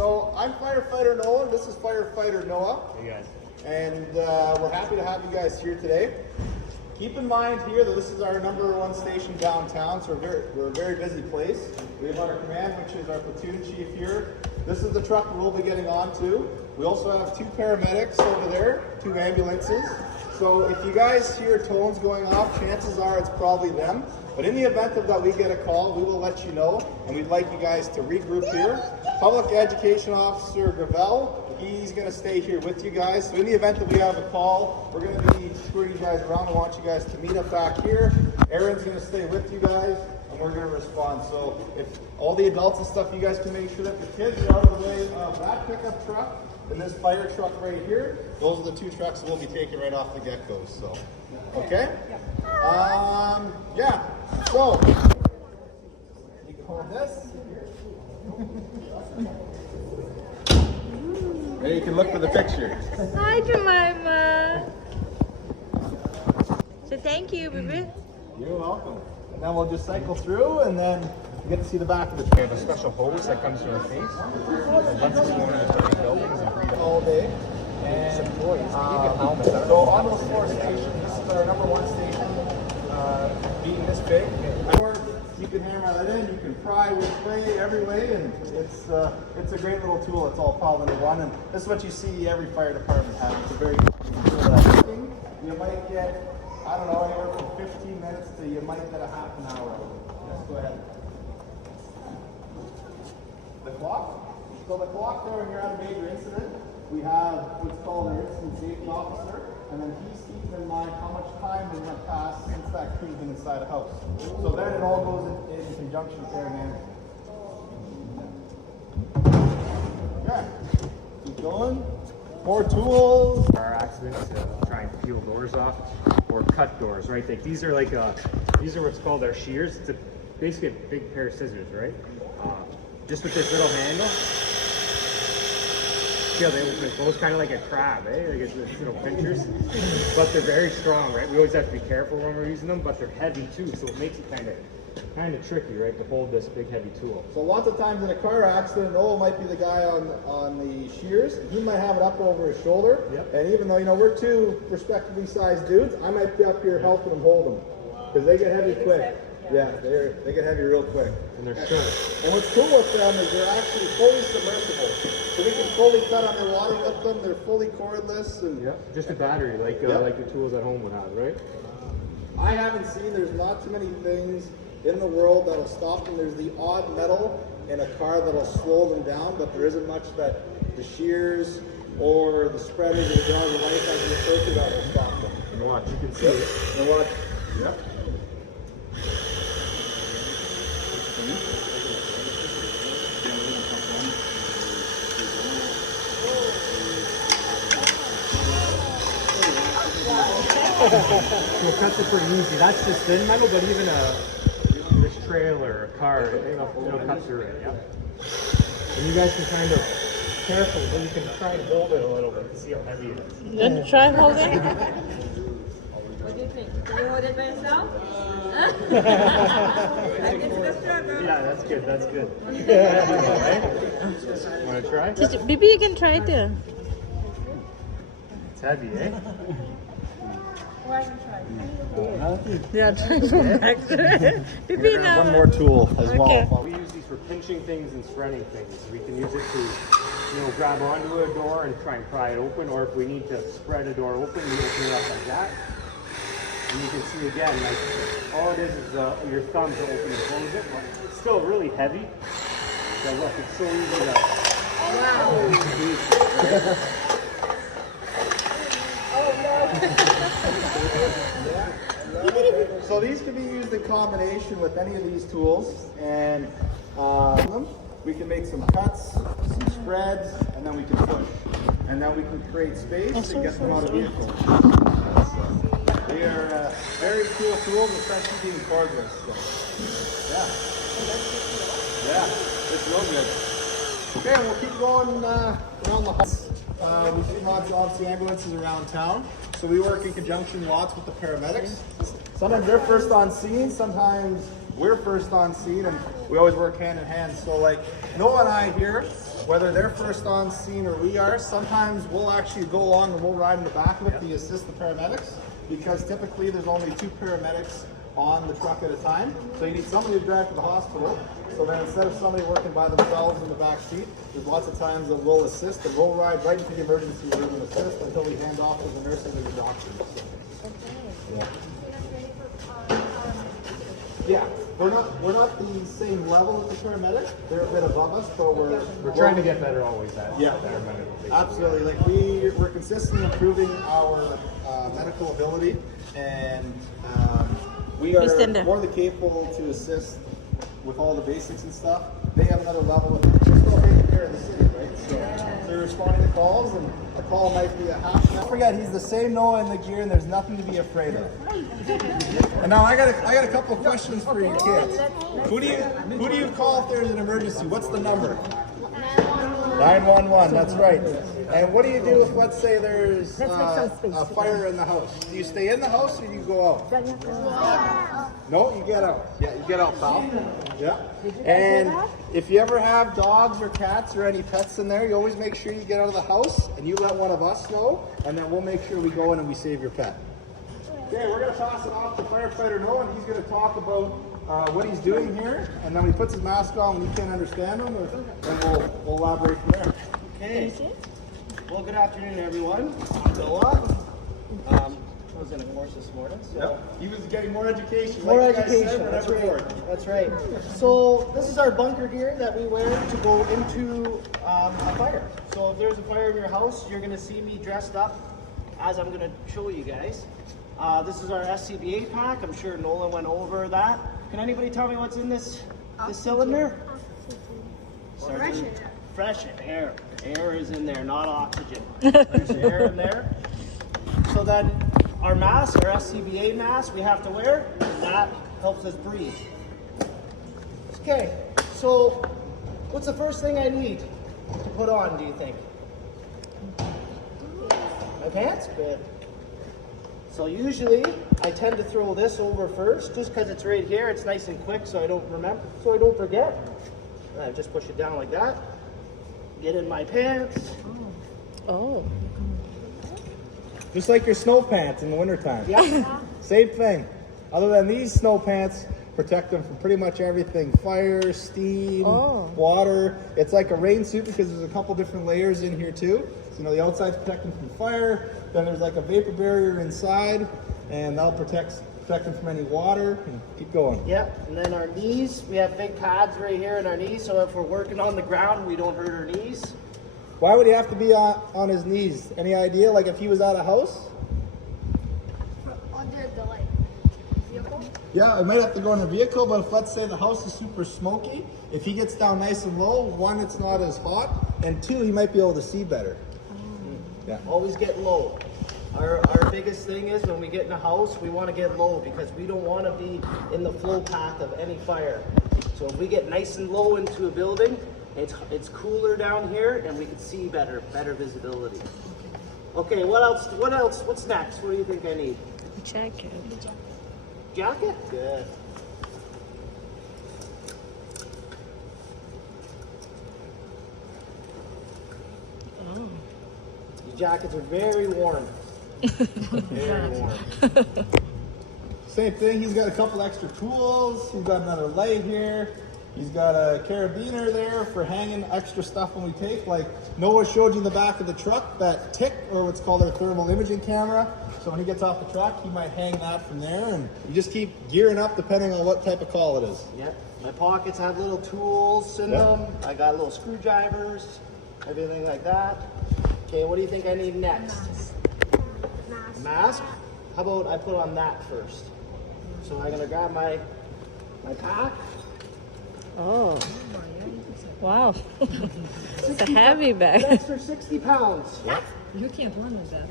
So I'm Firefighter Noah, and this is Firefighter Noah. Hey guys. And we're happy to have you guys here today. Keep in mind here that this is our #1 station downtown, so we're a very busy place. We have our command, which is our platoon chief here. This is the truck we'll be getting onto. We also have 2 paramedics over there, 2 ambulances. So if you guys hear tones going off, chances are it's probably them. But in the event that we get a call, we will let you know, and we'd like you guys to regroup here. Public Education Officer Gravel, he's going to stay here with you guys. So in the event that we have a call, we're going to be screwing you guys around. I want you guys to meet up back here. Aaron's going to stay with you guys, and we're going to respond. So if all the adults and stuff, you guys can make sure that the kids are out of the way of that pickup truck and this fire truck right here. Those are the 2 trucks we'll be taking right off the get-go. So, okay? Yeah. So, you can hold this. And you can look for the picture. Hi, Jemima. So thank you, baby. You're welcome. And then we'll just cycle through, and then you get to see the back of the truck. We have a special hose that comes to our face. It lets us go into the different buildings and breathe All day. And some toys. Even helmets. So on those 4 stations, this is our #1 station. Being this big, or you can hammer that in. You can pry which way, every way, and it's a great little tool. It's all piled into one, and this is what you see every fire department have. It's a very good tool. You might get, I don't know, anywhere from 15 minutes to you might get a half an hour. Let's go ahead. The clock. So the clock there, when you're at a major incident, we have what's called an incident safety officer, and then he's keeping in mind how much time is going to pass since that crew's been inside a house. So then it all goes in conjunction with their management. Okay, keep going. More tools. Car accidents to try and peel doors off or cut doors, right? Like these are these are what's called our shears. It's basically a big pair of scissors, right? Just with this little handle. See how they open and close, kind of like a crab, eh? Like it's little pinchers. But they're very strong, right? We always have to be careful when we're using them, but they're heavy too, so it makes it kind of tricky, right, to hold this big heavy tool. So lots of times in a car accident, Noel might be the guy on the shears. He might have it up over his shoulder. Yep. And even though, you know, we're 2 respectively sized dudes, I might be up here helping him hold them. Because they get heavy quick. Yeah, they get heavy real quick. And they're short. And what's cool with them is they're actually fully submersible. So we can fully cut underwater with them. They're fully cordless. And Yep, just a battery, like the tools at home would have, right? I haven't seen, there's not too many things in the world that'll stop them. There's the odd metal in a car that'll slow them down, but there isn't much that the shears or the spreaders or the jaws of life as you refer to that will stop them. And watch, you can see it. And watch. Yep. So cuts are pretty easy. That's just thin metal, but even this trailer, a car, it'll cut through it. Yep. And you guys can kind of careful, but you can try and hold it a little bit to see how heavy it is. You want to try holding? What do you think? Can you hold it by yourself? I can see the struggle. Yeah, that's good. That's good. Want to try? Baby, you can try too. It's heavy, eh? Or I can try. Yeah, try from back there. Baby, now. One more tool as Okay. well. We use these for pinching things and spreading things. We can use it to, grab onto a door and try and pry it open, or if we need to spread a door open, we open it up like that. And you can see again, like all it is your thumb to open and close it. But it's still really heavy. So look, it's so easy to. So these can be used in combination with any of these tools, and we can make some cuts, some spreads, and then we can push. And then we can create space and get them out of vehicles. They are very cool tools, especially being cordless. So, yeah, it's real good. Okay, we'll keep going around the house. We see lots of ambulances around town, so we work in conjunction lots with the paramedics. Sometimes they're first on scene, sometimes we're first on scene, and we always work hand in hand. So like Noah and I here, whether they're first on scene or we are, sometimes we'll actually go along and we'll ride in the back of it to assist the paramedics, because typically there's only 2 paramedics on the truck at a time. So you need somebody to drive to the hospital. So then instead of somebody working by themselves in the back seat, there's lots of times that we'll assist and we'll ride right into the emergency room and assist until we hand off to the nurses and the doctors. Yeah. Yeah, we're not the same level as the paramedics. They're a bit above us, but We're trying to get better always at yeah, absolutely. Like we're consistently improving our medical ability, and we are more than capable to assist with all the basics and stuff. They have another level of just still taking care of the city, right? So they're responding to calls, and a call might be a half. Don't forget, he's the same Noah in the gear, and there's nothing to be afraid of. And now I got a couple of questions for you kids. Who do you call if there's an emergency? What's the number? 911. That's right. And what do you do if, let's say, there's a fire in the house? Do you stay in the house or do you go out? No, you get out. Yeah, you get out, pal. Yeah. And if you ever have dogs or cats or any pets in there, you always make sure you get out of the house and you let one of us know, and then we'll make sure we go in and we save your pet. Okay, we're going to toss it off to Firefighter Noah, and he's going to talk about what he's doing here, and then when he puts his mask on when you can't understand him, then we'll elaborate from there. Okay. Well, good afternoon, everyone. I'm Noah. I was in a course this morning. So He was getting more education. more like you guys education. said, That's whatever right. for. That's right. So this is our bunker gear that we wear to go into a fire. So if there's a fire in your house, you're going to see me dressed up as I'm going to show you guys. This is our SCBA pack. I'm sure Nolan went over that. Can anybody tell me what's in this cylinder? Fresh air. Air is in there, not oxygen. There's air in there. So then our mask, our SCBA mask, we have to wear, and that helps us breathe. Okay, so what's the first thing I need to put on, do you think? My pants? Good. So usually I tend to throw this over first, just because it's right here. It's nice and quick, so I don't forget. And I just push it down like that. Get in my pants. Oh. Just like your snow pants in the wintertime. Yeah. Same thing. Other than these snow pants, protect them from pretty much everything. Fire, steam, water. It's like a rain suit because there's a couple different layers in here too. So, you know, the outside's protecting from fire. Then there's like a vapor barrier inside, and that'll protect them from any water. And keep going. Yep. And then our knees, we have big pads right here in our knees, so if we're working on the ground, we don't hurt our knees. Why would he have to be on his knees? Any idea? Like if he was at a house? Under the vehicle? Yeah, it might have to go in a vehicle, but if let's say the house is super smoky, if he gets down nice and low, one, it's not as hot, and two, he might be able to see better. Yeah. Always get low. Our biggest thing is when we get in a house, we want to get low because we don't want to be in the flow path of any fire. So if we get nice and low into a building, it's cooler down here and we can see better visibility. Okay, what else? What's next? What do you think I need? Jacket. Jacket? Good. Oh. These jackets are very warm. Very warm. Same thing, he's got a couple extra tools, he's got another light here, he's got a carabiner there for hanging extra stuff when we take, like Noah showed you in the back of the truck, that tick, or what's called our thermal imaging camera. So when he gets off the truck, he might hang that from there, and you just keep gearing up depending on what type of call it is. Yep. My pockets have little tools in them. I got little screwdrivers, everything like that. Okay, what do you think I need next? Mask? How about I put on that first? So I'm gonna grab my pack. Oh. Wow. It's a heavy bag. That's for 60 pounds. You can't run with that.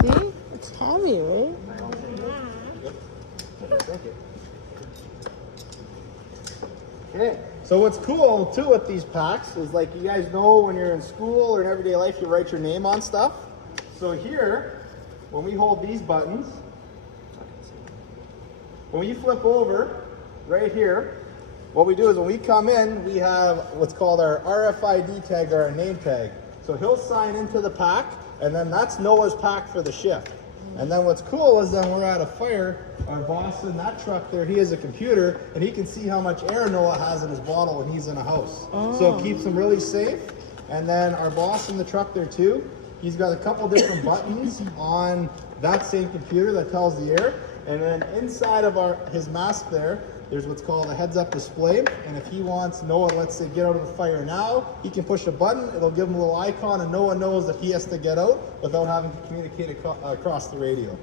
See? It's heavy, right? Okay. So what's cool too with these packs is, like, you guys know when you're in school or in everyday life, you write your name on stuff. So here, when we hold these buttons, when you flip over right here, what we do is when we come in, we have what's called our RFID tag or our name tag. So he'll sign into the pack, and then that's Noah's pack for the shift. And then what's cool is then we're at a fire, our boss in that truck there, he has a computer, and he can see how much air Noah has in his bottle when he's in a house. So it keeps him really safe. And then our boss in the truck there too, he's got a couple different buttons on that same computer that tells the air. And then inside of his mask there's what's called a heads-up display. And if he wants Noah, let's say, get out of the fire now, he can push a button, it'll give him a little icon, and Noah knows that he has to get out without having to communicate across the radio.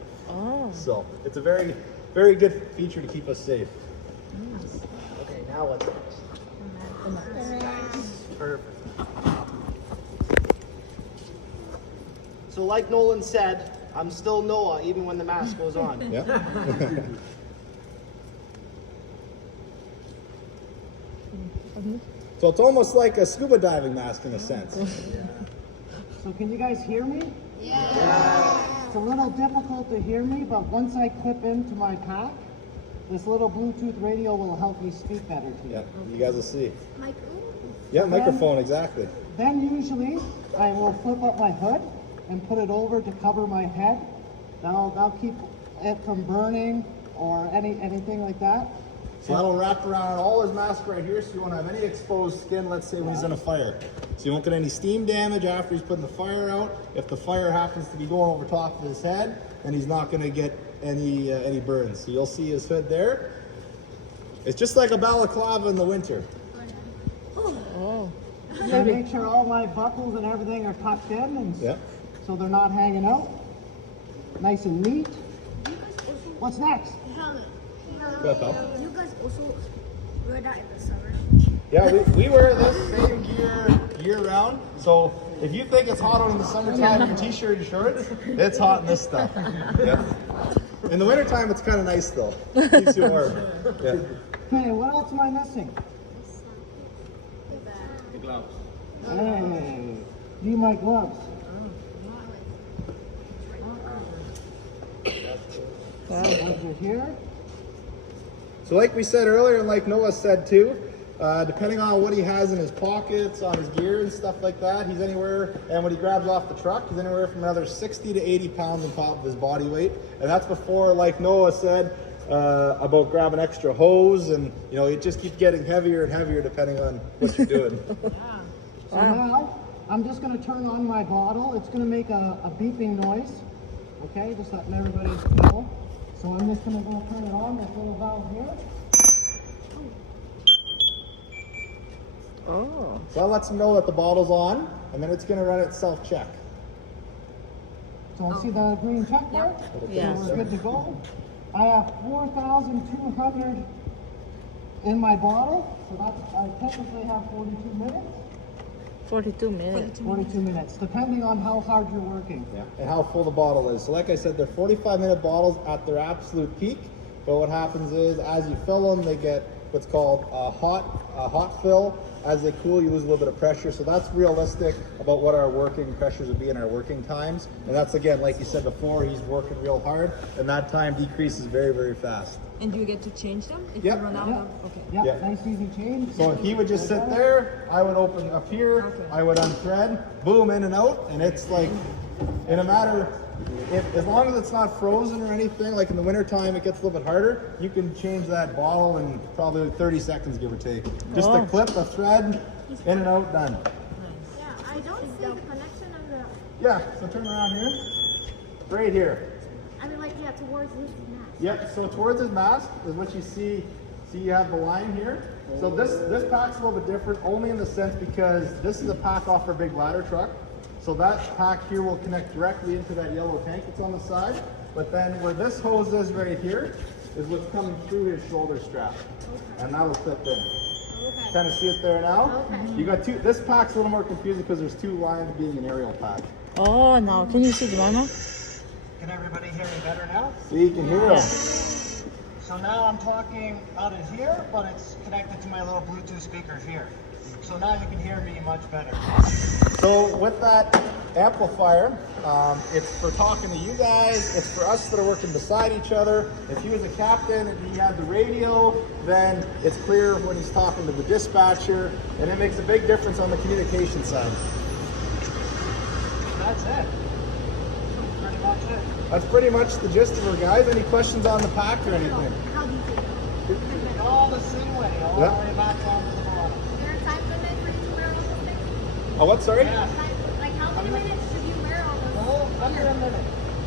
So it's a very, very good feature to keep us safe. Okay, now what's next? Perfect. So like Nolan said, I'm still Noah even when the mask goes on. Yeah. So it's almost like a scuba diving mask in a sense. So can you guys hear me? Yeah. It's a little difficult to hear me, but once I clip into my pack, this little Bluetooth radio will help me speak better to you. Yeah, you guys will see. Microphone? Yeah, microphone, exactly. Then usually I will flip up my hood and put it over to cover my head. That'll keep it from burning or anything like that. So that'll wrap around all his mask right here, so you won't have any exposed skin, let's say when he's in a fire. So you won't get any steam damage after he's putting the fire out. If the fire happens to be going over top of his head, then he's not gonna get any burns. So you'll see his hood there. It's just like a balaclava in the winter. I make sure all my buckles and everything are tucked in, and so they're not hanging out. Nice and neat. What's next? Helmet. Good, pal. You guys also wear that in the summer? Yeah, we wear this same gear year-round. So if you think it's hot out in the summertime in your t-shirt and shorts, it's hot in this stuff. Yeah. In the wintertime, it's kind of nice though. Keeps you warm. Yeah. Okay, what else am I missing? The gloves. Hey, need my gloves. Gloves are here. So like we said earlier, and like Noah said too, depending on what he has in his pockets, on his gear and stuff like that, he's anywhere, and when he grabs off the truck, he's anywhere from another 60 to 80 pounds on top of his body weight. And that's before, like Noah said, about grabbing extra hose, and you know, it just keeps getting heavier and heavier depending on what you're doing. So now, I'm just going to turn on my bottle. It's going to make a beeping noise. Okay, just letting everybody know. So I'm just going to go turn it on, this little valve here. So that lets him know that the bottle's on, and then it's going to run its self-check. So I see the green check there? Yeah. So we're good to go. I have 4,200 in my bottle, so that's, I technically have 42 minutes. 42 minutes. 42 minutes, depending on how hard you're working. Yeah, and how full the bottle is. So like I said, they're 45-minute bottles at their absolute peak. But what happens is, as you fill them, they get what's called a hot fill. As they cool, you lose a little bit of pressure. So that's realistic about what our working pressures would be in our working times. And that's, again, like you said before, he's working real hard, and that time decreases very, very fast. And do you get to change them if Yep. you run out of? Okay. Yeah, Yeah. nice easy change. So he would just sit there, I would open up here, I would unthread, boom, in and out, and it's like, in a matter, as long as it's not frozen or anything, like in the wintertime it gets a little bit harder, you can change that bottle in probably 30 seconds, give or take. Just a clip, a thread, in and out, done. Yeah, I don't see the connection of the. Yeah, so turn around here, right here. I mean, like, yeah, towards this mask. Yep, so towards his mask is what you see. See, you have the line here. So this pack's a little bit different, only in the sense because this is a pack off our big ladder truck. So that pack here will connect directly into that yellow tank that's on the side. But then where this hose is right here is what's coming through his shoulder strap. And that'll fit there. Okay. Kind of see it there now? Okay. You got two, this pack's a little more confusing because there's two lines being an aerial pack. Oh, now can you see the mama? Can everybody hear me better now? See, you can hear them. So now I'm talking out of here, but it's connected to my little Bluetooth speakers here. So now you can hear me much better. So with that amplifier, it's for talking to you guys, it's for us that are working beside each other. If he was a captain and he had the radio, then it's clear when he's talking to the dispatcher, and it makes a big difference on the communication side. That's it. Pretty much it. That's pretty much the gist of it, guys. Any questions on the pack or anything? How do you do it? All the same way, all Yeah. the way back down to the bottom. Is there a time limit for you to wear all those things? Oh, what, sorry? Yeah. Like how many minutes should you wear all those? Oh, under a minute.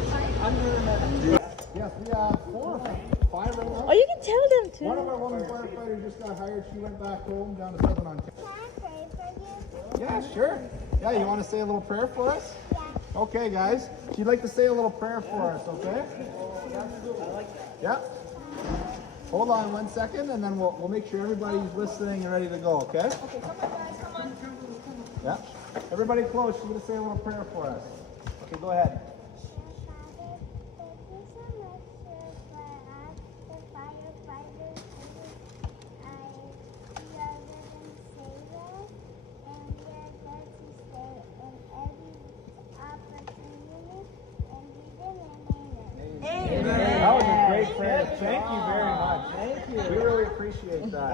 Sorry? Under a minute. Yes, we have 4 or 5 right now. Oh, you can tell them too. One of our women firefighters just got hired. She went back home down to Southern Ontario. Can I pray for you? Yeah, sure. Yeah, you want to say a little prayer for us? Yeah. Okay, guys. She'd like to say a little prayer for us, okay? Yeah. Hold on 1 second, and then we'll make sure everybody's listening and ready to go, okay? Okay, come on guys, come on. Yeah. Everybody close. She's going to say a little prayer for us. Okay, go ahead. That was a great prayer. Thank you very much. Thank you. We really appreciate that.